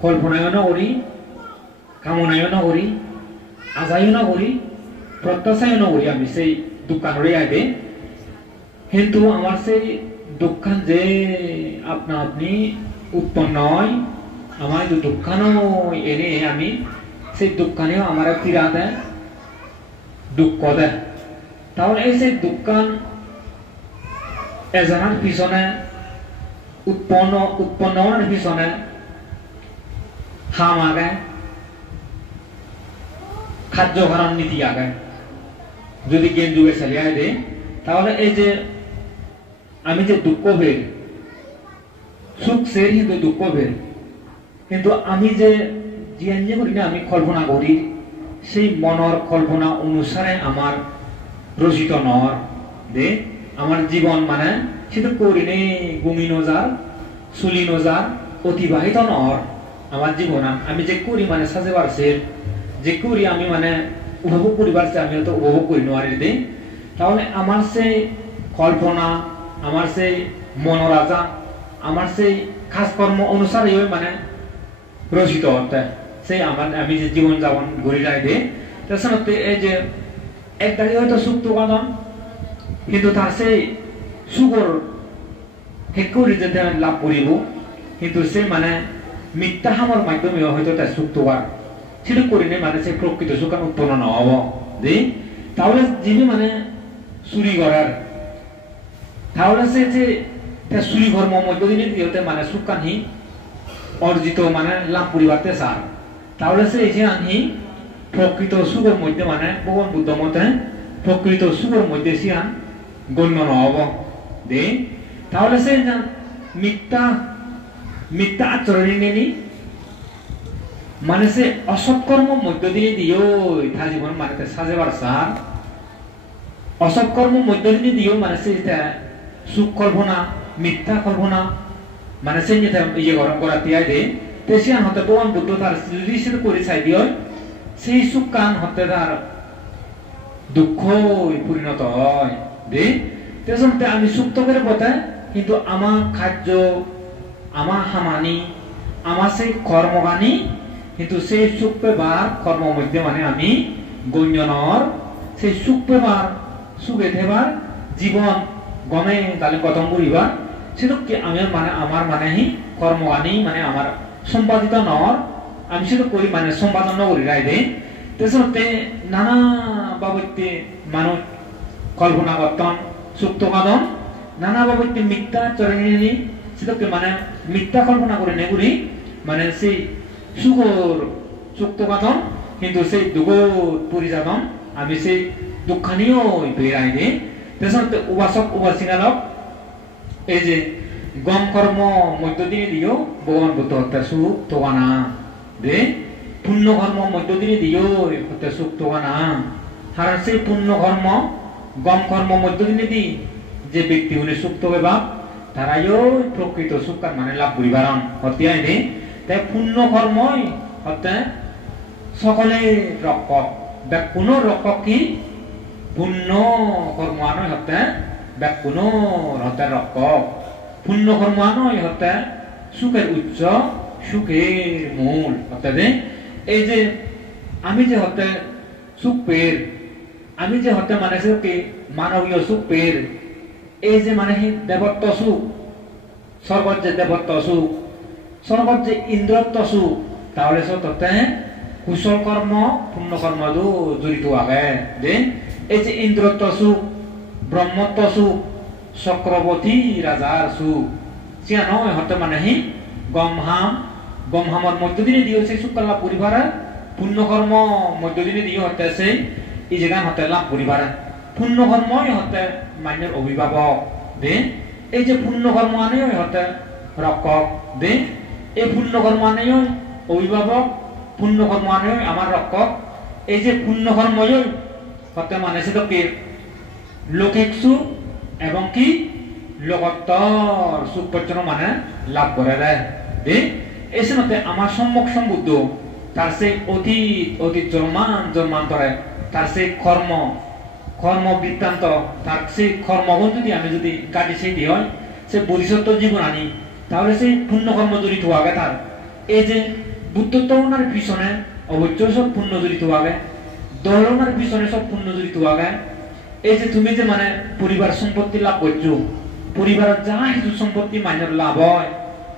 কল্পনায়ও নকরি কামনায়ও নকরি আশায়ও নকরি প্রত্যাশায়ও নকরি আমি সেই দোকানরে আইবে কিন্তু আমার সেই দোকান যে আপনা আপনি উৎপন্ন হয় আমার দোকানও এনে আমি সেই দোকানেও আমার পীড়া দেয় দুঃখ দেয় তাহলে এই সেই দোকান এজনের পিছনে উৎপন্ন হওয়ার পিছনে হাম আগে খাদ্য ঘরণ নীতি আগে যদি জ্ঞান যুগে চালিয়ে দেয় তাহলে এই যে আমি যে দুঃখ বের সুখ সের কিন্তু দুঃখ বের কিন্তু আমি যে জ্ঞান যে করি না আমি কল্পনা করি সেই মনের কল্পনা অনুসারে আমার রচিত নর দে আমার জীবন মানে সেটা করি নে গুমি নজার চুলি নজার অতিবাহিত নর আমার জীবন আমি যে করি মানে সাজে পারছে যে করি আমি মানে উপভোগ করি পারছি আমি হয়তো উপভোগ করি নোয়ারি দে তাহলে আমার সেই কল্পনা আমার সেই মনোরাজা আমার সেই কাজকর্ম অনুসারে মানে রচিত হতে সেই আমার আমি যে জীবন যাপন ঘুরি যাই দে তাছাড়া এই যে এক দাঁড়িয়ে হয়তো সুখ তো কিন্তু তার সেই সুখর শেষ করে যেতে লাভ করিব কিন্তু সে মানে মিথ্যা হামর মাধ্যমে হয়তো তার সুখ তো সেটা করিলে মানে সেই প্রকৃত সুখ উৎপন্ন নহব যে তাহলে যিনি মানে চুরি করার তাহলে সে যে চুরি কর্ম মধ্যদিনে দিতে মানে সুখ আনহি অর্জিত মানে লাভ করিবারতে চার তাহলে সে এই যে আনহি প্রকৃত সুখের মধ্যে মানে ভগবান বুদ্ধ মতে প্রকৃত সুখের মধ্যে সিয়ান গণ্য নহব দে তাহলে সে মিথ্যা আচরণ নেনি মানে সে অসৎকর্ম মধ্য দিয়ে দিও ইথা জীবন মানে সাজেবার সার অসৎকর্ম মধ্য দিয়ে দিও মানে সে সুখ কল্পনা মিথ্যা কল্পনা মানে সে ইয়ে করা তিয়াই দে তেসিয়ান হতে ভগবান বুদ্ধ তার যদি সে করে চাই দিও সেই সুখ কান হতে তার দুঃখ পরিণত হয় দে তেসতে আমি সুখ তো করে বতায় কিন্তু আমার খাদ্য আমার হামানি আমার সেই কর্মগানি কিন্তু সেই সুখ পেবার কর্ম মধ্যে মানে আমি গণ্যনর সেই সুখ পেবার সুখে থেবার জীবন গমে তাহলে কথম করিবার সেটাকে আমি মানে আমার মানে হি কর্মগানি মানে আমার সম্পাদিত নর আমি সেটা করি মানে সম্পাদন করি রাই দে তেসতে নানা বাবদে মানুষ কল্পনা করতন সুপ্ত কাদন নানা বাবদে মিথ্যা চরণী সেটাকে মানে মিথ্যা কল্পনা করে নেগুলি মানে সেই সুখর সুক্ত কাদন কিন্তু সেই দুঃখ পরিজাতন আমি সেই দুঃখানিও বেড়াই দে তেসতে উপাসক উপাসিকালক এই যে গম কর্ম মধ্য দিয়ে দিও ভগবান বুদ্ধ হত্যা সুখ তোগানা দে পুণ্য কর্ম মধ্য দিয়ে দিও হত্যা সুখ তোগানা আর সেই পুণ্য কর্ম গম কর্ম মধ্য দিয়ে দি যে ব্যক্তি উনি সুখ তো বা তারাইও প্রকৃত সুখ মানে লাভ করিবার হত্যাই দে তাই পুণ্য কর্মই হত্যা সকলে রক্ষক কোন রক্ষক কি পুণ্য কর্ম আনয় হত্যা কোন হত্যা রক্ষক পুণ্য কর্ম আনয় হত্যা সুখের উচ্চ সুখের মূল হত্যা দে এই যে আমি যে হত্যা সুখ পের আমি যে হত্যা মানে মানবীয় সুখ পের এই যে মানে দেবত্ব সুখ স্বর্গত যে দেবত্ব সুখ স্বর্গত যে ইন্দ্রত্ব সুখ তাহলে সব তত্ত্বে কুশল কর্ম পুণ্য কর্ম জড়িত আগে যে এই যে ইন্দ্রত্ব সুখ ব্রহ্মত্ব সুখ চক্রবর্তী রাজার সুখ সিয়া নয় হতে মানে হি গমহামর মধ্য দিনে দিও সেই সুখ লাভ করিবার পুণ্য কর্ম মধ্য দিনে দিও হতে সেই এই জায়গা হতে লাভ করিবার পুণ্য কর্মই হতে মান্যের অভিভাবক দে এই যে পুণ্য কর্ম আনে হতে রক্ষক দে এই পুণ্য কর্ম আনে অভিভাবক পুণ্য কর্ম আনে আমার রক্ষক এই যে পুণ্য কর্মই হতে মানে সে তো কি লৌকিক সুখ এবং কি লোকোত্তর সুখ পর্যন্ত মানে লাভ করে দেয় দে এই সময় আমার সম্মুখ সম্বুদ্ধ তার সেই অতীত জন্মান্তরে তার সেই কর্ম বৃত্তান্ত তার সেই কর্মগুণ যদি গাড়ি সেই দিয়ে হয় সে বোধিসত্ত্ব জীবন আনি তাহলে সেই পুণ্য কর্ম জড়িত আগে তার এই যে বুদ্ধত্বনার পিছনে অবশ্যই সব পুণ্য জড়িত হবে, দলনার পিছনে সব পুণ্য জড়িত হবে। এই যে তুমি যে মানে পরিবার সম্পত্তি লাভ করছো, পরিবারের যা কিছু সম্পত্তি মাইনের লাভ হয়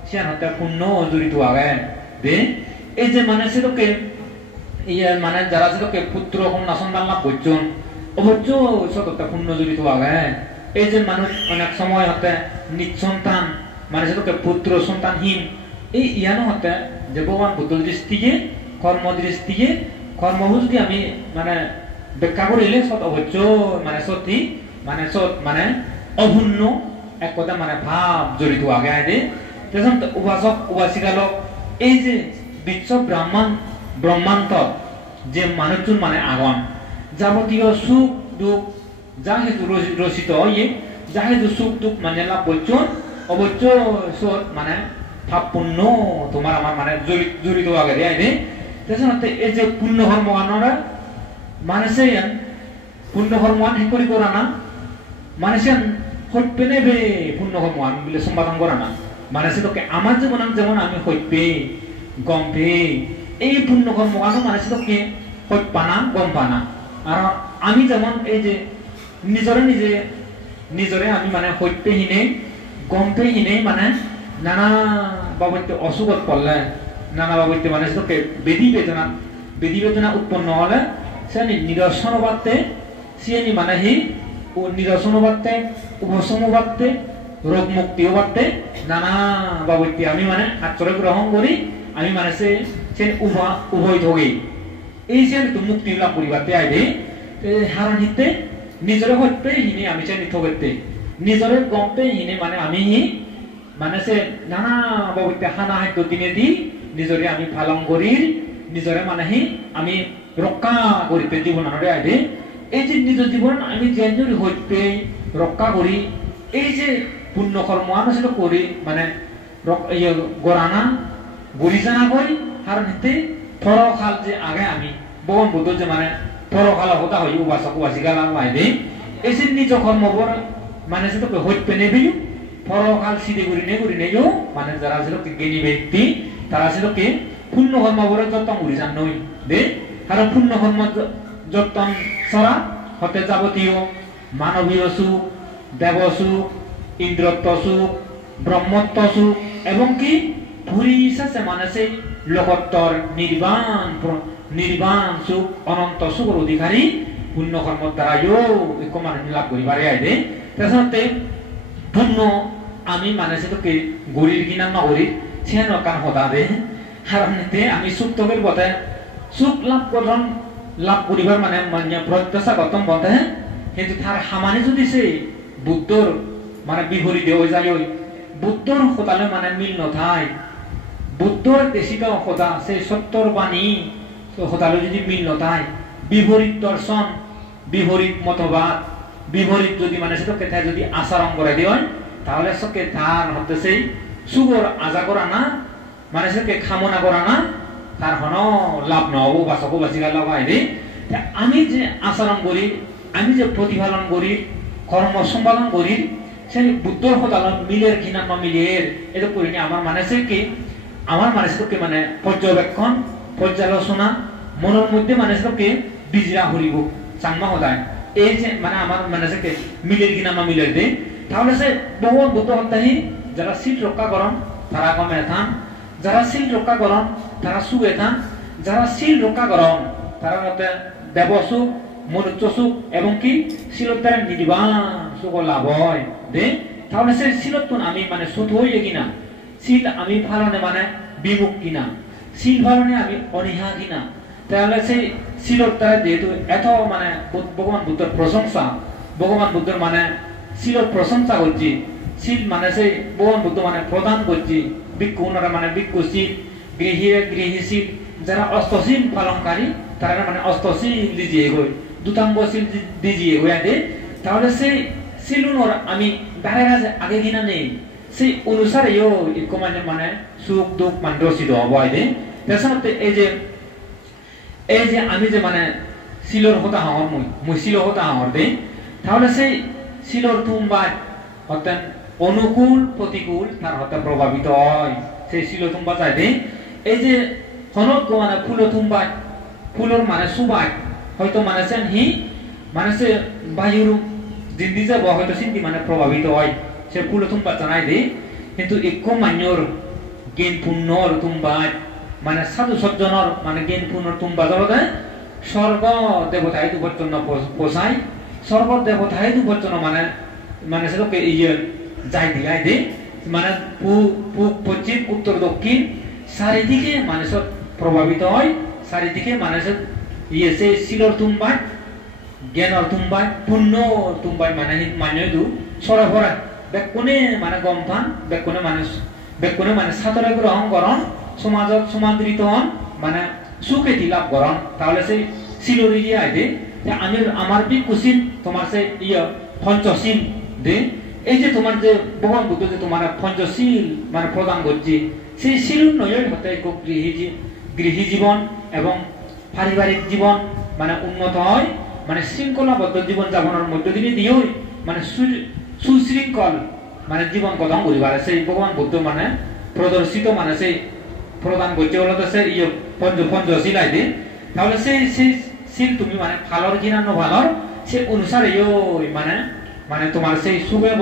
সে হাতে পুণ্য জড়িত হবে। এই যে মানে সেটাকে মানে যারা সেটাকে পুত্র কন্যা সন্তান লাভ করছেন অবশ্য সততা পুণ্য জড়িত হবে। এই যে মানুষ অনেক সময় হতে নিঃসন্তান মানে সেটাকে পুত্র সন্তানহীন এই ইয়ানো হতে যে ভগবান বুদ্ধ দৃষ্টিকে কর্ম দৃষ্টিকে কর্মভূ যদি আমি মানে ব্যাখ্যা করিলে সৎ অবশ্য মানে সত্যি মানে সৎ মানে অভুন্ন এক কথা মানে ভাব জড়িত আগে আগে তখন উপাসক উপাসিকালক এই যে বিশ্ব ব্রহ্মাণ্ড যে মানুষজন মানে আগন যাবতীয় সুখ দুঃখ যা হেতু রচিত ইয়ে যা হেতু সুখ দুঃখ মানে লাভ করছেন অবশ্য সৎ মানে ভাবপূর্ণ তোমার আমার মানে জড়িত আগে আগে তখন এই যে পুণ্য কর্ম আনারা মানুষে পুণ্য কর্মান হে করি করা না মানুষে হইপে নেবে পুণ্য কর্মান বলে সম্পাদন করা না মানুষে তোকে আমার যেমন আমি হইপে গম পে এই পুণ্য কর্ম আনো মানুষে তোকে হইপানা গম পানা আর আমি যেমন এই যে নিজরে আমি মানে হইপে হিনে গম পে হিনে মানে নানা বাবদ অসুখত পড়লে নানা বাবদ মানে তোকে বেদি বেদনা উৎপন্ন হলে সে নিদর্শন বাদতে সে মানে হি নিদর্শন বাদতে উপশম বাদতে রোগ মুক্তিও বাদতে নানা বাবদ আমি মানে আশ্রয় গ্রহণ করি আমি মানে সে উভয় থগি এই সে মুক্তি লাভ করিবাতে আইবে হারণ হিতে নিজরে হইতে হিনে আমি সে নিথগতে নিজরে গমতে হিনে মানে আমি হি মানে সে নানা বাবদ হানা হাইতো দিনে দি নিজরে আমি পালন করি নিজরে মানে হি আমি রক্ষা করিতে জীবনরে আইবে এই যে নিজ জীবন আমি যেন হইতে রক্ষা করি এই যে পুণ্য কর্ম আমি সেটা করি মানে গড়ানা গরিজানা করি আর নিতে ফরখাল যে আগে আমি ভগবান বুদ্ধ যে মানে ফরখাল হতা হই উপাসক উপাসিকাল আইবে এই যে নিজ কর্মবর মানে সেটা হইতে নেবি ফরখাল সিধে করি নেও মানে যারা সেটাকে জ্ঞানী ব্যক্তি তারা সেটাকে পুণ্য কর্মবরে যত্ন গরিজান নই দে আর পুণ্য কর্ম যত্ন ছড়া হতে যাবতীয় মানবীয় সুখ দেব সুখ ইন্দ্রত্ব সুখ ব্রহ্মত্ব সুখ এবং কি পরিশেষে মানে সেই লোকোত্তর নির্বাণ সুখ অনন্ত সুখের অধিকারী পুণ্য কর্ম দ্বারাইও এক মানে লাভ করিবারে আইদে তাছাড়া পুণ্য আমি মানে সেটাকে গরির কিনা নগরীর সে নকান হতা দে কারণ আমি সুখ তবের বটে সুখ লাভ করিবার মানে প্রত্যাশা গতম বটে কিন্তু তার হামানি যদি সে বুদ্ধর মানে বিপরীতে হয়ে যায় বুদ্ধর হতালে মানে মিল নথায় বুদ্ধর দেশিত হতা সেই সত্যর বাণী হতালে যদি মিল নথায় বিপরীত দর্শন বিপরীত মতবাদ বিপরীত যদি মানে সেটাকে যদি আচরণ করে দিয়ে তাহলে সবকে তার হতে সেই সুগর আজা করা না মানে সেটাকে কামনা করা না তার হন লাভ নহব বা সকবাসীরা লাভ আইবে আমি যে আচরণ করি আমি যে প্রতিপালন করি কর্ম সম্পাদন করি সেই বুদ্ধর হতালন মিলের কিনা নমিলের এটা করিনি আমার মানে কি আমার মানে সেটাকে মানে পর্যবেক্ষণ পর্যালোচনা মনের মধ্যে মানে সেটাকে বিজরা হরিব চাংমা হতায় এই যে মানে আমার মানে সেকে মিলের কিনা নমিলের দে তাহলে সে ভগবান বুদ্ধ হত্যাহি যারা শীত রক্ষা করেন তারা কমে থান যারা শীল রক্ষা করেন তারা সুখে থান যারা শীল রক্ষা করেন তারা মতে দেব সুখ মনুষ্য সুখ এবং কি শীলত দ্বারা নির্বাণ সুখ লাভ হয় দে তাহলে সেই শীলত আমি মানে সুত হইলে কিনা শীল আমি ফালনে মানে বিমুখ কিনা শীল ফালনে আমি অনীহা কিনা তাহলে সেই শীলত দ্বারা যেহেতু এত মানে ভগবান বুদ্ধের প্রশংসা ভগবান বুদ্ধের মানে শীলত প্রশংসা করছি শীল মানে সেই ভগবান বুদ্ধ মানে প্রদান করছি ভিক্ষু ওনারা মানে ভিক্ষুশীল গৃহীশীল যারা অষ্টশীল পালনকারী তারা মানে অষ্টশীল দিজিয়ে গই দুতাঙ্গশীল দিজিয়ে গই আদে তাহলে সেই শিলুনর আমি ধারে কাছে আগে কিনা নেই সেই অনুসারেও একটু মানে সুখ দুঃখ মানে রচিত হব আইদে তাছাড়া এই যে আমি যে মানে শিলর হতা হাওয়ার মুই শিল হতা হাওয়ার দে তাহলে সেই শিলর তুম্বা অত্যন্ত অনুকূল প্রতিকূল তার হতে প্রভাবিত হয় সেই শিলতুম্বা চাইতে এই যে হনক মানে ফুল থুমবাই ফুলর মানে সুবাই হয়তো মানে সেন হি মানে সে বায়ুর জিন্দি যাব হয়তো সিন্দি মানে প্রভাবিত হয় সে ফুল থুমবা জানাই দে কিন্তু একো মান্যর জ্ঞান পূর্ণর তুমবাই মানে সাধু সজ্জনর মানে জ্ঞান পূর্ণর তুমবা জলদে স্বর্গ দেবতায় দুবর্চন পোষায় স্বর্গ দেবতায় দুবর্চন মানে মানে সেটাকে ইয়ে যাই দিলাই দে মানে পূব পশ্চিম উত্তর দক্ষিণ চারিদিকে মানুষের প্রভাবিত হয় চারিদিকে মানুষের ইয়ে সে শিলর তুমবাই জ্ঞানর তুমবাই পূর্ণ তুমবাই মানে মানুষ দু সরফরা বেকুনে মানে গমফান বেকুনে মানে ছাত্রে গ্রহণ করন সমাজত সমাদৃত হন মানে সুখ্যাতি লাভ করন তাহলে সেই শিলরি দিয়ে আইদে যে আমি আমার বি কুশিল তোমার সে ইয়ে পঞ্চশীল দে এই যে তোমার যে ভগবান বুদ্ধ যে তোমার পঞ্চশীল মানে প্রদান করছে সেই শিল নয় হতে গৃহী জীবন এবং পারিবারিক জীবন মানে উন্নত হয় মানে শৃঙ্খলাবদ্ধ জীবন যাপনের মধ্য দিয়ে দিয়েও মানে সুশৃঙ্খল মানে জীবন গঠন করিবার সেই ভগবান বুদ্ধ মানে প্রদর্শিত মানে সেই প্রদান করছে হলো তো সে ইয়ে পঞ্চশীল আইতে তাহলে সেই শিল তুমি মানে ভালোর কিনা ভালোর সে অনুসারে মানে মানে তোমার সেই সুবেব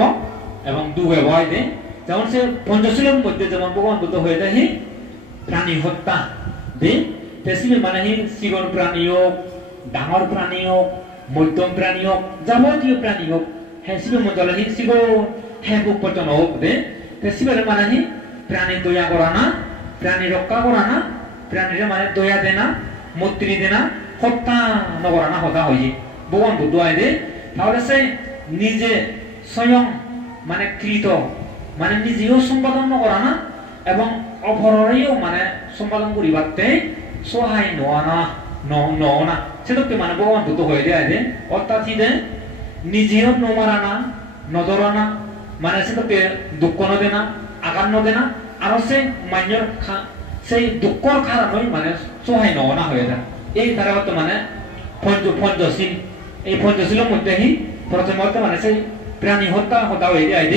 এবং দুবেব আইতে যেমন সে পঞ্চশীলের মধ্যে যেমন ভগবান বুদ্ধ হয়ে যায় প্রাণী হত্যা দে তেসিবে মানে চিকন প্রাণী হোক ডাঙর প্রাণী হোক মধ্যম প্রাণী হোক যাবতীয় প্রাণী হোক হ্যাঁ শিবের মধ্যে শিব হ্যাঁ পর্যন্ত হোক দে তেসিবে মানে প্রাণী দয়া করা না প্রাণী রক্ষা করা না প্রাণীর মানে দয়া দেনা মৈত্রী দেনা হত্যা নকরা না হত্যা হয়েছে ভগবান বুদ্ধ আইদে তাহলে সে নিজে স্বয়ং মানে কৃত মানে নিজেও সম্পাদন করা না এবং অপরেও মানে সম্পাদন করিবারতে সহায় নোয়া না সেটাকে মানে ভগবান বুদ্ধ হয়ে দেয় অর্থাৎ নিজেও নমারা না নদরা না মানে সেটাকে দুঃখ নদে না আঘাত নদে না আরো সে মান্যর সেই দুঃখর কারণই মানে সহায় নোয়া হয়ে যায় এই তারা মানে পঞ্চশীল এই পঞ্চশীলের মধ্যে প্রথমত মানে সেই প্রাণী হত্যা হয়ে যায়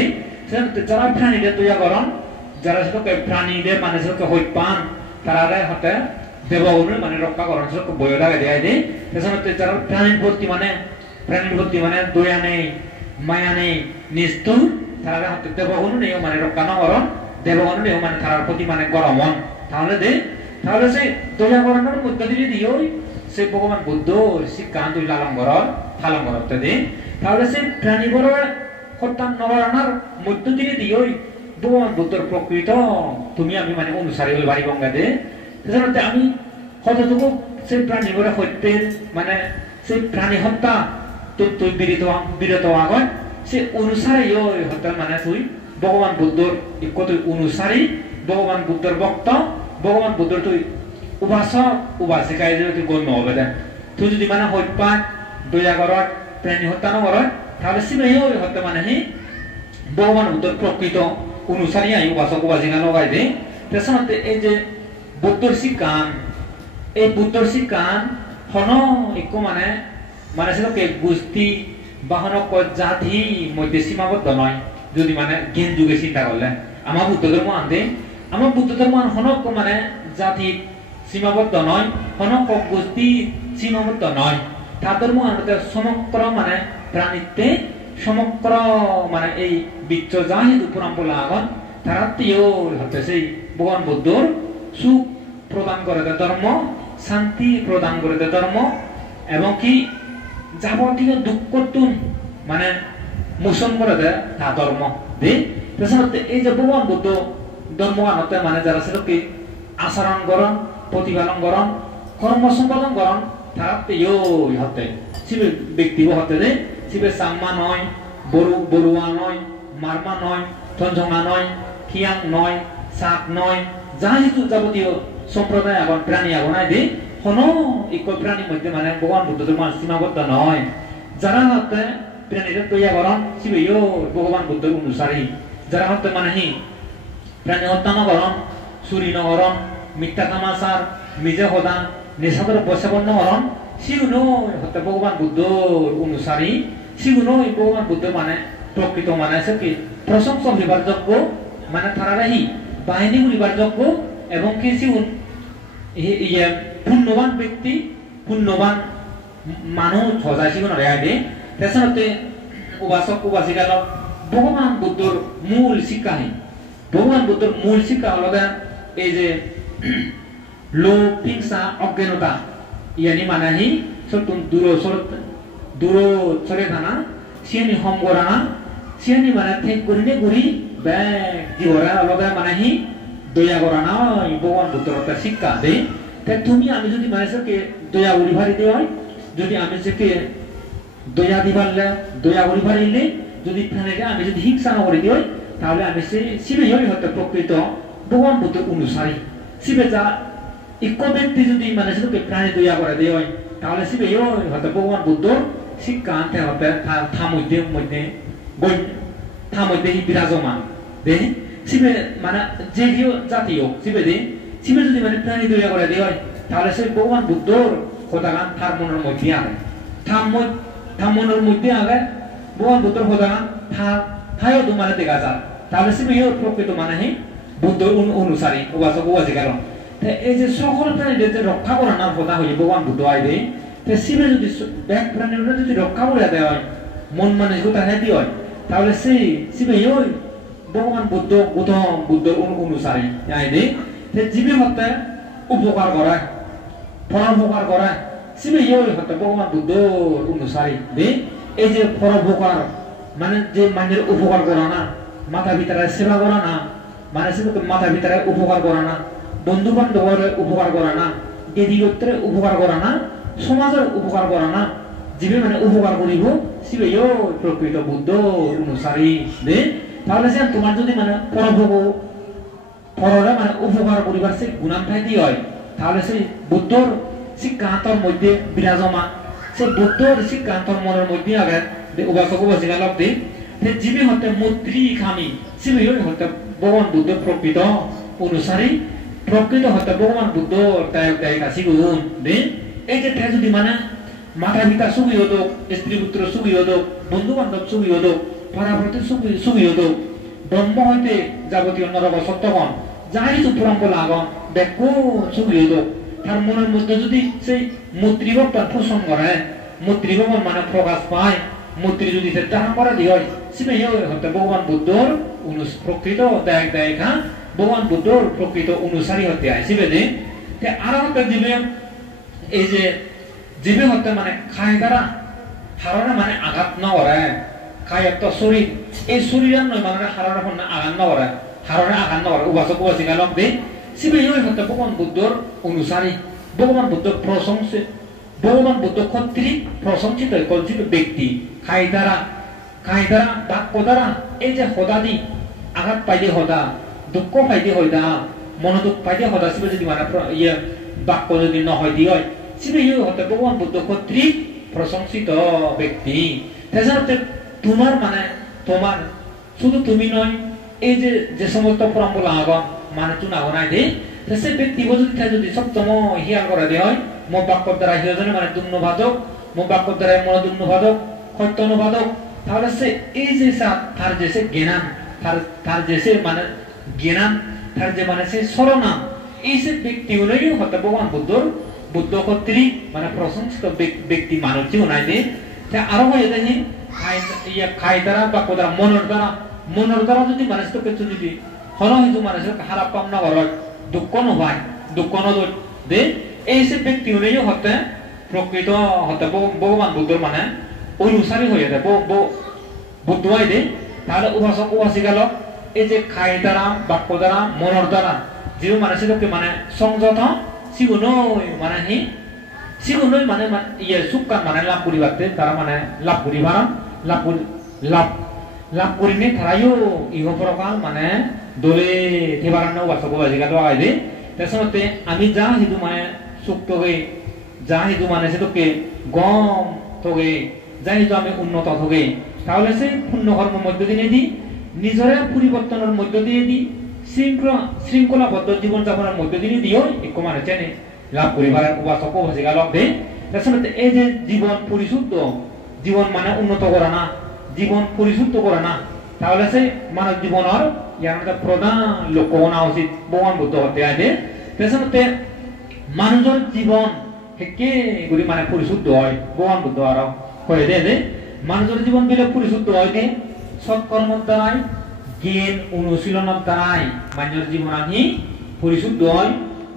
যারা প্রাণীদের তৈরি করেন যারা সেটাকে প্রাণীদের মানে সেটাকে হই পান তারা হতে দেবগুণ মানে রক্ষা করেন সেটাকে বই লাগে দেয় দেয় যারা প্রাণীর প্রতি মানে দয়া নেই মায়া নেই নিষ্ঠুর তারা হতে দেবগুণ নেই মানে রক্ষা না করেন দেবগুণ নেই মানে তার প্রতি মানে গরমন তাহলে সেই দয়া করানোর মধ্যে দিয়ে দিও সে ভগবান বুদ্ধ শিক্ষা তুই লালন করতে দে তাহলে সেই প্রাণী বড় হত্যা নবরানার মধ্য দিয়ে দিও ভগবান বুদ্ধর প্রকৃত তুমি আমি মানে অনুসারী হল বাড়ি গঙ্গা দে আমি কতটুকু সেই প্রাণী বড় হত্যের মানে সেই প্রাণী হত্যা তুই বিরত আগত সে অনুসারী হত্যা মানে তুই ভগবান বুদ্ধর কত অনুসারী ভগবান বুদ্ধর ভক্ত ভগবান বুদ্ধর তুই উপাসক উপাসিকায় যদি তুই গণ্য হবে দেন তুই যদি মানে হত্যা দয়া করত প্রাণী হত্যা নকরত তাহলে সিমেও হত্যা মানে ভগবান বুদ্ধর প্রকৃত অনুসারী আই উপাসক উপাসিকা লগাই দে তেসনতে এই যে বুদ্ধর শিক্ষান এই বুদ্ধর শিক্ষান হন একো মানে মানে সেটাকে গোষ্ঠী বাহনক জাতি মধ্যে সীমাবদ্ধ নয় যদি মানে জ্ঞান যুগে চিন্তা করলে আমার বুদ্ধ ধর্ম আনতে আমার বুদ্ধ ধর্ম হনক মানে জাতি সীমাবদ্ধ নয় হনক গোষ্ঠী সীমাবদ্ধ নয় তার ধর্ম আনতে সমগ্র মানে প্রাণীতে সমগ্র মানে এই বিশ্ব যা হেতু পুরাণ বলা আগত তারা হতে সেই ভগবান বুদ্ধর সুখ প্রদান করে ধর্ম শান্তি প্রদান করে ধর্ম এবং কি যাবতীয় দুঃখ মানে মোচন করে দেয় তা ধর্ম দে এই যে ভগবান বুদ্ধ ধর্ম আনতে মানে যারা সেটাকে আচরণ করন প্রতিপালন করন কর্ম সম্পাদন করন তারা হতে শিবে ব্যক্তি হতে দে শিবে চাংমা নয় বড়ুয়া নয় মারমা নয় ঠনঝঙা নয় খিয়াং নয় সাপ নয় যা কিছু যাবতীয় সম্প্রদায় আগুন প্রাণী আগুনাই দে কোনো এক প্রাণীর মধ্যে মানে ভগবান বুদ্ধ ধর্ম সীমাবদ্ধ নয় যারা হতে প্রাণীদের তৈরি করন শিবে ভগবান বুদ্ধর অনুসারী যারা হতে মানে প্রাণী হত্যা নকরণ চুরি নকরণ মিথ্যা কামাচার নিজে সদান নেশাদর বৈশাবন নকরণ সিগুনো হতে ভগবান বুদ্ধর অনুসারী সিগুনো ভগবান বুদ্ধ মানে প্রকৃত মানে কি প্রশংসা হইবার যোগ্য মানে তারা বাহিনী উড়িবার যোগ্য এবং কিছু পুণ্যবান ব্যক্তি পুণ্যবান মানুষ হজাই সিগুন রেহাই দে তেসনতে উপাসক উপাসিকাল ভগবান বুদ্ধর মূল শিক্ষাহি ভগবান বুদ্ধর মূল শিক্ষা হলো এই যে লোভ হিংসা অজ্ঞানতা ইয়ানি মানাহি সতুন দূর সরে থানা সিয়ানি হম করানা সিয়ানি মানে ঠিক করিনে করি ব্যাগ জীবরা আলাদা মানাহি দয়া করানা ভগবান বুদ্ধর একটা শিক্ষা দে তাই তুমি আমি যদি মানুষকে দয়া উড়ি ভারি দেওয়া হয় যদি আমি সেকে দয়া দিবারলে দয়া উড়ি ভারিলে যদি প্রাণীকে আমি যদি হিংসা না করে দিই তাহলে আমি শিবে হয়তো প্রকৃত ভগবান বুদ্ধের অনুসারী শিবে যা ইক ব্যক্তি যদি মানুষকে প্রাণী দয়া করে দেয় হয় তাহলে শিবে হয়তো ভগবান বুদ্ধর শিক্ষা আনতে হবে মধ্যে বিরাজমান দে শিবে মানে যে কেউ জাতি হোক শিবে দে শিবে যদি মানে প্রাণী দয়া করে দেয় হয় তাহলে সেই ভগবান বুদ্ধর খোদাগান তার মনের মধ্যে আগে তার মনের মধ্যে আগে ভগবান বুদ্ধর খোদাগান থায়ও তো মানে দেখা যায় তাহলে শিবে প্রকৃত মানে বুদ্ধ অনুসারী উপাসক উপাসিকার এই যে সকল প্রাণীদের যে রক্ষা করানোর কথা হয়ে ভগবান বুদ্ধ আয় দেয় শিবে যদি ব্যাগ প্রাণীর যদি রক্ষা করে দেওয়া হয় মন মানসিকতা হেঁটে হয় তাহলে সেই শিবে ভগবান বুদ্ধ গৌতম বুদ্ধর অনুসারী আয় দেয় জীবে হত্যা উপকার করায় পরোপকার করায় শিবে হত্যা ভগবান বুদ্ধ অনুসারী দেয় এই যে পরোপকার মানে যে মানুষের উপকার করা না মাথা পিতার সেবা করা না মানে মাথা পিতার উপকার করা না বন্ধু বান্ধবের উপকার করা না দিদিগত্রের উপকার করা না সমাজের উপকার করা না জীবে মানে উপকার করিব শিবে প্রকৃত বুদ্ধ অনুসারী দে তাহলে যে তোমার যদি মানে পররা মানে উপকার করিবার সেই গুণান্থায় দিয়ে হয় তাহলে সেই বুদ্ধর শিক্ষান্তর মধ্যে বিরাজমান সেই বুদ্ধর শিক্ষান্তর মনের মধ্যে আগে উপাসক উপাসিকা লাভ দে জীবে হতে মৈত্রী খামি শিবে হতে ভগবান বুদ্ধ প্রকৃত অনুসারী প্রকৃত হতে ভগবান বুদ্ধ দায়িকা শিগুন দে এই যে যদি মানে মাতা পিতা সুখী হতো স্ত্রী পুত্র সুখী হতো বন্ধু বান্ধব সুখী হতো পরাবর্তী সুখী হতো ব্রহ্ম হইতে যাবতীয় নরক সত্যগণ যাই সুপ্রাঙ্গ লাগন ব্যাক সুখী হতো তার মনের মধ্যে যদি সেই মৈত্রীভাবটা পোষণ করে মৈত্রীভাব মানে প্রকাশ পায় মৈত্রী যদি ধারণ করা দিয়ে হয় শিবে হতে ভগবান বুদ্ধর প্রকৃত দায়িকা ভগবান বুদ্ধর প্রকৃত অনুসারী হতে হয় শিবে দে আর একটা জীবে এই যে জীবে হতে মানে খায় দ্বারা হারণে মানে আঘাত ন করে খায় একটা শরীর এই শরীরের নয় মানে হারণে আঘাত ন করে হারণে আঘাত ন করে উপাসক উপাসিকা লগ দে শিবে হতে ভগবান বুদ্ধর অনুসারী ভগবান বুদ্ধ প্রশংসিত ভগবান বুদ্ধ কর্তৃক প্রশংসিত কল্পিত ব্যক্তি খায় দ্বারা বাক্য দ্বারা এই যে হদাদি আঘাত পাইলে হদা দুঃখ পাইতে হয়দা মনোদুখ পাইতে হদা শিবে যদি মানে বাক্য যদি নহয় দিয়ে হয় শিবে হতে ভগবান বুদ্ধ কর্তৃক প্রশংসিত ব্যক্তি তাছাড়া তোমার মানে তোমার শুধু তুমি নয় এই যে সমস্ত পরম্পরা আগম মানে চুনা গনাই দে সে ব্যক্তি যদি সপ্তম হিয়াল করা দিয়ে হয় মো বাক্য দ্বারা হিয়জনে মানে দুর্নবাদক মো বাক্য দ্বারা মনোদুর্নবাদক সত্যানুবাদক তাহলে সে এই যে তার যে সে জ্ঞান তার যে সে মানে জ্ঞান তার যে মানে সে সরনাম এই সে ব্যক্তি হলেই হতে ভগবান বুদ্ধ কর্তৃক মানে প্রশংসিত ব্যক্তি মানুষ নাই দে আরো হয়ে দেখি খাই দ্বারা বাক্য দ্বারা মনের দ্বারা যদি মানুষকে যদি হন হয়তো মানুষের খারাপ কাম না করার দুঃখ নয় দে এই সে ব্যক্তি হলেই হতে প্রকৃত হতে ভগবান বুদ্ধর মানে অনুসারী হয়ে যায় বুদ্ধ হয় দে তাহলে উপাসক উপাসিকা লোক এই যে খাই দ্বারা বাক্য দ্বারা মনের দ্বারা যে মানুষকে মানে সংযত সিগুনই মানে সুখান মানে লাভ করিবাতে তারা মানে লাভ করিবার লাভ করিনে তারাইও ইহপরকাল মানে দলে থেবারান্ন উপাসক উপাসিকা লগাই দে তাছাড়া আমি যা হিদু মানে সুখ তোগে যা হিদু মানে সেটাকে গম তোগে যা হিদু আমি উন্নত তোগে তাহলে সেই পুণ্য কর্মের মধ্য দিয়ে দিই নিজের পরিবর্তনের মধ্য দিয়ে দিই শৃঙ্খলাবদ্ধ জীবন যাপনের মধ্য দিয়ে দিও একটু মানে চেনে লাভ করিবার উপাসক উপাসিকা লাভ দে তাছাড়া এই যে জীবন পরিশুদ্ধ জীবন মানে উন্নত করা না জীবন পরিশুদ্ধ করা না তাহলে সেই মানব জীবনের ইয়াৰ এটা প্ৰধান লক্ষ্য হোৱা উচিত ভগৱান বুদ্ধ হতে আইদে তেছতে মানুহৰ জীৱন হেকে গুৰি মানে পৰিশুদ্ধ হয় ভগৱান বুদ্ধ আৰু কয় দে মানুহৰ জীৱন বিলাক পৰিশুদ্ধ হয় দে সৎকৰ্মৰ দ্বাৰাই জ্ঞান অনুশীলনৰ দ্বাৰাই মানুহৰ জীৱন আহি পৰিশুদ্ধ হয়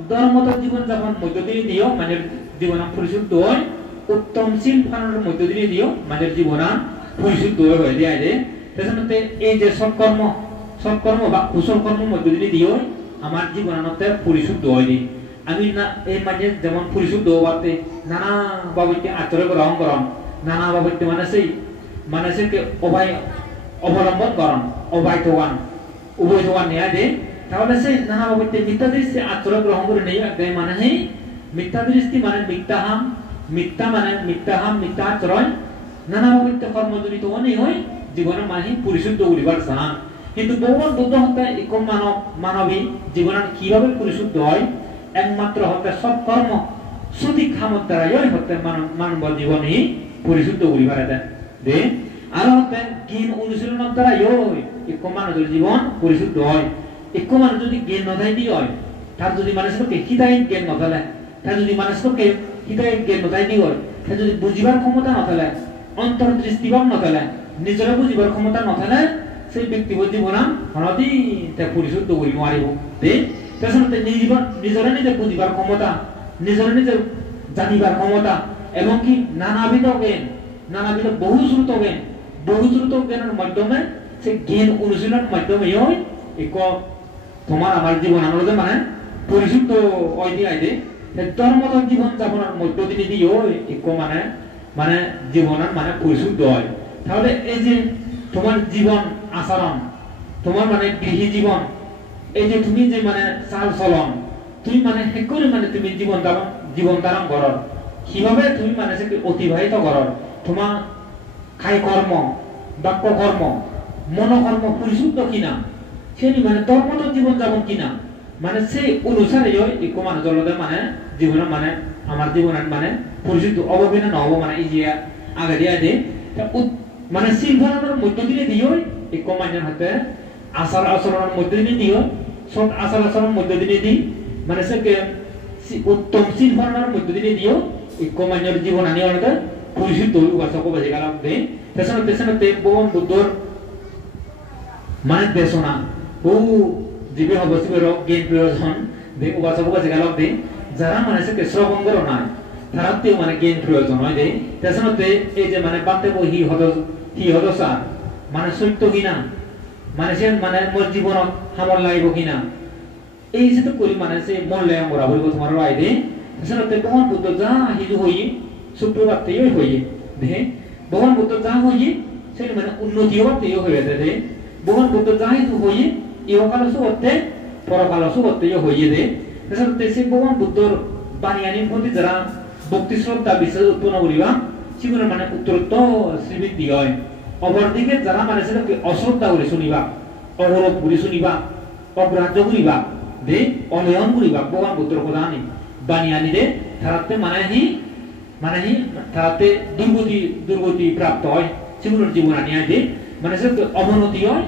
ধৰ্মত জীৱন যাপন মধ্য দিয়ে দিও মানুহৰ জীৱন পৰিশুদ্ধ হয় উত্তমশীল ফালৰ মধ্য দিয়ে দিও মানুহৰ জীৱন পৰিশুদ্ধ হয় দিয়া দে তেছতে এই যে সৎকর্ম বা কুশল কর্ম মধ্য দিয়ে দিও আমার জীবনতে পরিশুদ্ধ হয় দি আমি না এই মানে যেমন পরিশুদ্ধ হওয়াতে নানা বাবদে আচরণ গ্রহণ করন নানা বাবদে মানুষকে অবলম্বন করন উভয় থোগান নেয়া দে তাহলে সেই নানা বাবদে মিথ্যা দৃষ্টি আচরণ গ্রহণ করে নেই একদম মানে মিথ্যা দৃষ্টি মানে মিথ্যা আচরণ নানা বাবদে কর্মজনিত অনেক হয় জীবনের মানে পরিশুদ্ধ করিবার চান কিন্তু ভগবান বুদ্ধ হত্যা এক মানবী জীবনের কিভাবে পরিশুদ্ধ হয় একমাত্র হত্যা সৎকর্ম সঠিক কামত দ্বারাই হত্যা মানব জীবনই পরিশুদ্ধ করিবার দে আর হত্যা জ্ঞান অনুশীলনের দ্বারাই এক মানুষের জীবন পরিশুদ্ধ হয় এক মানুষ যদি জ্ঞান নথাই দি হয় তার যদি মানুষকে হৃদয়ের জ্ঞান নথালে তার যদি মানুষকে হৃদয়ের জ্ঞান নথাই দি হয় তার যদি বুঝিবার ক্ষমতা নথালে অন্তর্দৃষ্টিভাব নথালে নিজের বুঝিবার ক্ষমতা নথালে সেই ব্যক্তিগত জীবন হনতি তে পরিশুদ্ধ করি নোৱাৰিব দে তেছতে নিজে বুঝিবার ক্ষমতা নিজে জানিবার ক্ষমতা এবং কি নানাবিধ বহু শ্রুত জ্ঞানের মাধ্যমে সেই জ্ঞান অনুশীলনের মাধ্যমে এক তোমার আমার জীবন আমরা মানে পরিশুদ্ধ হয় দিয়ে আইদে ধর্মত জীবন যাপনের মধ্য দিয়ে দিও এক মানে জীবনের মানে পরিশুদ্ধ হয় তাহলে এই যে তোমার জীবন আচরণ তোমার মানে গৃহী জীবন এই যে তুমি যে মানে চাল চলন তুমি মানে হেকরে মানে তুমি জীবন ধারণ করর কিভাবে তুমি মানে অতিবাহিত করর তোমার খাই কর্ম বাক্য কর্ম মনোকর্ম পরিশুদ্ধ কিনা সেই মানে ধর্মত জীবন যাপন কিনা মানে সেই অনুসারে এক মানুষের মানে জীবনের মানে আমার জীবনের মানে পরিশুদ্ধ অববিনা নহব মানে এই যে আগে দিয়া দে মানে শৃঙ্খলার মধ্য দিয়ে দিও এক মানুষের হাতে আচার আচরণের মধ্য দিয়ে দিও সৎ আচার আচরণের মধ্য দিয়ে দি মানে উত্তম শৃঙ্খলার মধ্য দিয়ে দিও এক মানুষের জীবন আনি হলে পরিশুদ্ধ উপাসক বাজিকালাম দে তেছতে ভগবান বুদ্ধর মানে দেশনা জীবে হবসিবের জ্ঞান প্রয়োজন দে উপাসক বাজিকালাম দে যারা মানুষকে শ্রবণ করো না তারাতেও মানে জ্ঞান প্রয়োজন হয় দে তেছতে এই যে মানে বান্তেব হি হদসা মানে সত্য কিনা মানে সে মানে মোর জীবনত সামর লাগিব কিনা এই যে তো করি মানে সে মূল্যায়ন করা বলবো তোমার আইদে তেছতে ভগবান বুদ্ধ যা হিজু হই সুপ্রভাতেই হই দে ভগবান বুদ্ধ যা হই সে মানে উন্নতি হতেই হয়ে দে ভগবান বুদ্ধ যা হিজু হই ইহকাল সুবতে পরকাল সুবতেই হই দে তেছতে সে ভগবান বুদ্ধর বাণী প্রতি যারা ভক্তি শ্রদ্ধা বিশ্বাস উৎপন্ন করিবা সেগুলো মানে উত্তরোত্তর শ্রীবৃদ্ধি হয় অপরদিকে যারা মানে সেটাকে অশ্রদ্ধা করে শুনিবা অবরোধ করে শুনিবা অগ্রাহ্য করিবা দে অনয়ন করিবা ভগবান বুদ্ধর কথা আনি বাণী আনি দে তারাতে মানে তারাতে দুর্গতি প্রাপ্ত হয় সেগুলোর জীবন আনি দে মানে সেটাকে অবনতি হয়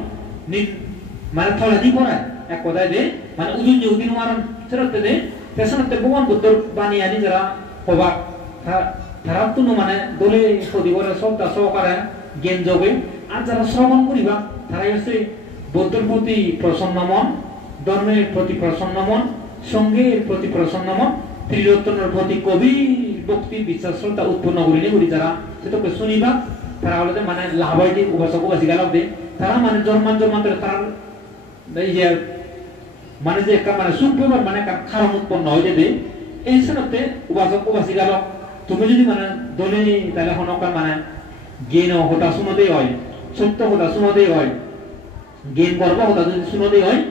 মানে থলাদি করায় এক কথায় দে মানে উজুন যোগদিন মারণ সেটাতে দে তেছতে ভগবান বুদ্ধর বাণী আনি যারা হবাক তারা তো মানে দলে প্রতিবারের শ্রদ্ধা সহকারে জ্ঞান যোগে আর যারা শ্রবণ করিবা তারাই হচ্ছে বুদ্ধের প্রতি প্রসন্ন মন ধর্মের প্রতি প্রসন্ন মন সঙ্গের প্রতি প্রসন্ন মন ত্রিলোচনের প্রতি কবি ভক্তি বিশ্বাস শ্রদ্ধা উৎপন্ন করি যারা সেটাকে শুনিবা তারা হলে মানে লাভ হয় উপাসক উপাসিকা লাভ দেয় তারা মানে জন্মান্তরে তার এই যে মানে যে একটা মানে সুপ্রভাব মানে খারাপ উৎপন্ন হয়ে যাবে এই সময় উপাসক উপাসিকা লোক তুমি যদি মানে দলে তাহলে হনকা মানে জ্ঞান হতা শুনতেই হয় সত্য কথা শুনতেই হয় জ্ঞান পর্ব কথা যদি শুনতেই হয়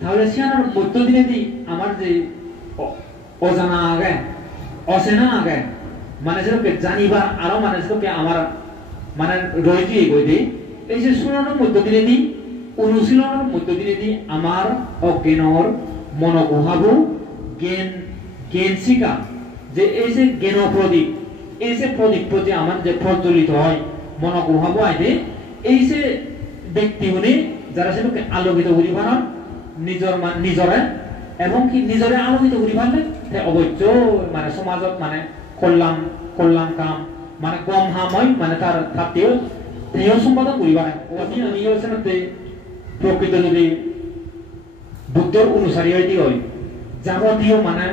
তাহলে সে মধ্য দিনে দি আমার যে অজানা আগে অচেনা আগে মানে সেটাকে জানিবা আরো মানে সেটাকে আমার মানে রয়েছে গই দি এই যে শুনানোর মধ্য দিনে দি অনুশীলনের মধ্য দিনে দি আমার অজ্ঞানর মনোগুহাবু জ্ঞান শিকা যে এই যে জ্ঞান প্রদীপ এই যে প্রদীপ প্রতি আমার যে প্রজ্বলিত হয় মনোগুহাবু আইদে এই যে ব্যক্তি উনি যারা সেটাকে আলোকিত করি পারন নিজরে এবং কি নিজরে আলোকিত করি পারলে অবশ্যই মানে সমাজত মানে কল্যাণ কাম মানে কম হাময় মানে তার থাকতেও তেও সম্পাদন করি পারে প্রকৃত যদি বুদ্ধর অনুসারী হইতে হয় যাবতীয় মানে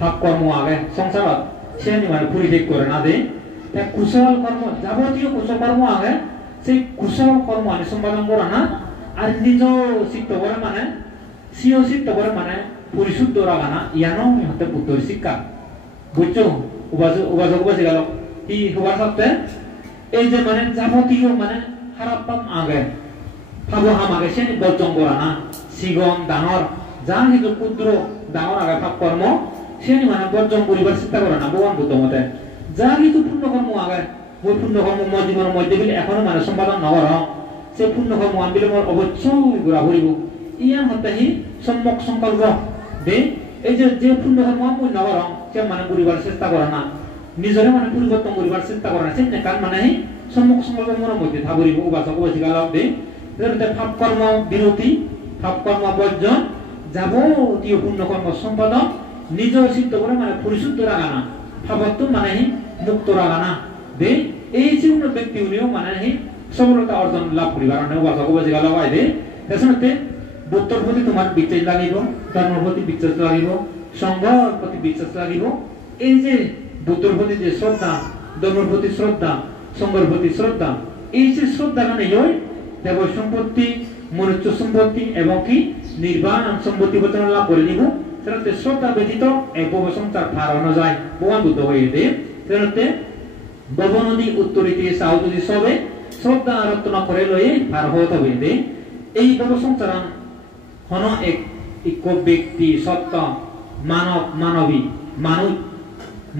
পাপ কর্ম আগে সংসারত সে মানে পরিত্যাগ করে না দে কুশল কর্ম যাবতীয় কুশল কর্ম আগে সেই কুশল কর্ম আনি সম্পাদন করা না আর নিজ চিত্ত করে মানে সিও চিত্ত করে মানে পরিশুদ্ধ রাখা না ইয়ানো হতে বুদ্ধর শিক্ষা বুঝছো উপাসক গেল ই হবার সত্ত্বে এই যে মানে যাবতীয় মানে খারাপ পাপ আগে ভাবো হাম আগে সে বর্জন করা না সিগম ডাঙর যা কিছু ক্ষুদ্র ডাঙর আগে পাপ কর্ম সে মানে বর্জন করিবার চেষ্টা করে না ভগবান বুদ্ধ মতে যা কিছু পুণ্যকর্ম আগে ওই পুণ্যকর্ম মোর জীবনের মধ্যে বিলে এখনো মানে সম্পাদন নকর সে পুণ্যকর্ম আনবিলে মোর অবশ্যই ঘোরা ঘুরিব ইয়ান হতে হি সম্যক সংকল্প দে এই যে পুণ্যকর্ম আমি নকর সে মানে করিবার চেষ্টা করে না নিজরে মানে পরিবর্তন করিবার চেষ্টা করে না সে কারণ মানে হি সম্যক সংকল্প মোর মধ্যে থাকরিব উপাসক উপাসিকা দে পাপ কর্ম বিরতি পাপ কর্ম বর্জন যাবতীয় পুণ্যকর্ম সম্পাদন নিজ সিদ্ধ করে মানে পরিশুদ্ধ রাখা না ভাবত্ব মানে মুক্ত রাখা না দে এই যে কোনো ব্যক্তি উনিও মানে সফলতা অর্জন লাভ করিবার উপাসক উপাসিকা লগাই দে তাছাড়া বুদ্ধর প্রতি তোমার বিশ্বাস লাগিব ধর্মের প্রতি বিশ্বাস লাগিব সংঘর প্রতি বিশ্বাস লাগিব এই যে বুদ্ধর প্রতি যে শ্রদ্ধা ধর্মের প্রতি শ্রদ্ধা সংঘের প্রতি শ্রদ্ধা এই যে শ্রদ্ধা মানে দেব সম্পত্তি মনুষ্য সম্পত্তি এবং কি নির্বাণ সম্পত্তি বচন লাভ করে দিব সেটাতে শ্রদ্ধা ব্যতীত এই ভব সংসার পার হওয়া যায় ভগবান বুদ্ধ হয়ে দে সেটাতে ভব নদী উত্তরীতে সাউদি সবে শ্রদ্ধা আরাধনা করে লয়ে পার হতে হবে দে এই ভব সংসার হন এক ব্যক্তি সত্য মানবী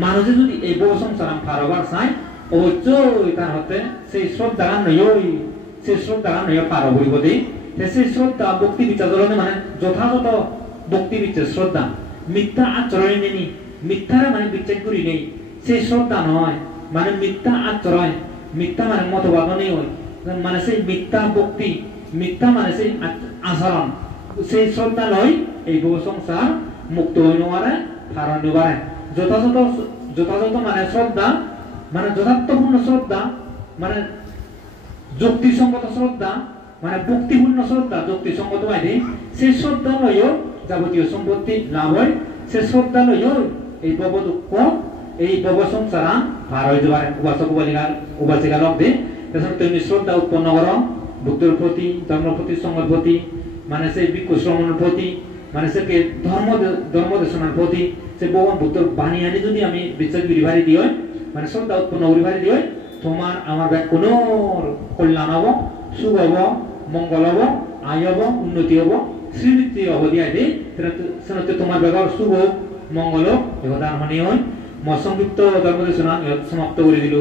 মানুষে যদি এই ভব সংসার পার হবার চায় অবশ্যই তার হতে সেই শ্রদ্ধা নয় পার হইব দে সেই শ্রদ্ধা ভক্তি বিচার মানে যথাযথ ভক্তি বিচার শ্রদ্ধা মিথ্যা আচরণ নেই মিথ্যারে মানে বিচার করি নেই সেই শ্রদ্ধা নয় মানে মিথ্যা আচরণ মিথ্যা মানে মতবাদ নেই মানে সেই মিথ্যা ভক্তি মিথ্যা মানে সেই আচরণ সেই শ্রদ্ধা নয় এই ভব সংসার মুক্ত হই নোয়ারে পার নিবারে যথাযথ মানে শ্রদ্ধা মানে যথার্থপূর্ণ শ্রদ্ধা মানে যুক্তিসঙ্গত শ্রদ্ধা মানে ভক্তিপূর্ণ শ্রদ্ধা যুক্তিসঙ্গত মানে সেই শ্রদ্ধা লয় যাবতীয় সম্পত্তি লাভ হয় সে শ্রদ্ধা লয় এই ভব দুঃখ এই ভব সংসার পার হয়ে যাবার উপাসক উপাসিকা লোক দে তখন তুমি শ্রদ্ধা উৎপন্ন করো বুদ্ধের প্রতি ধর্মের প্রতি সংঘের প্রতি মানে সেই ভিক্ষু শ্রমণের প্রতি মানে সে ধর্ম দেশনার প্রতি সে ভগবান বুদ্ধর বাণী আনি যদি আমি বিশ্বাস বিরিভারি দিই মানে শ্রদ্ধা উৎপন্ন করিভারি দিই তোমার আমার কোনো কল্যাণ হব সুখ হব মঙ্গল হব আয় হব উন্নতি হব শ্রীবৃত্তি হব দিয়া দে সেটা তোমার ব্যবহার শুভ মঙ্গল হোক এবার হয় মই সংযুক্ত ধর্ম দেশনা সমাপ্ত করে দিল।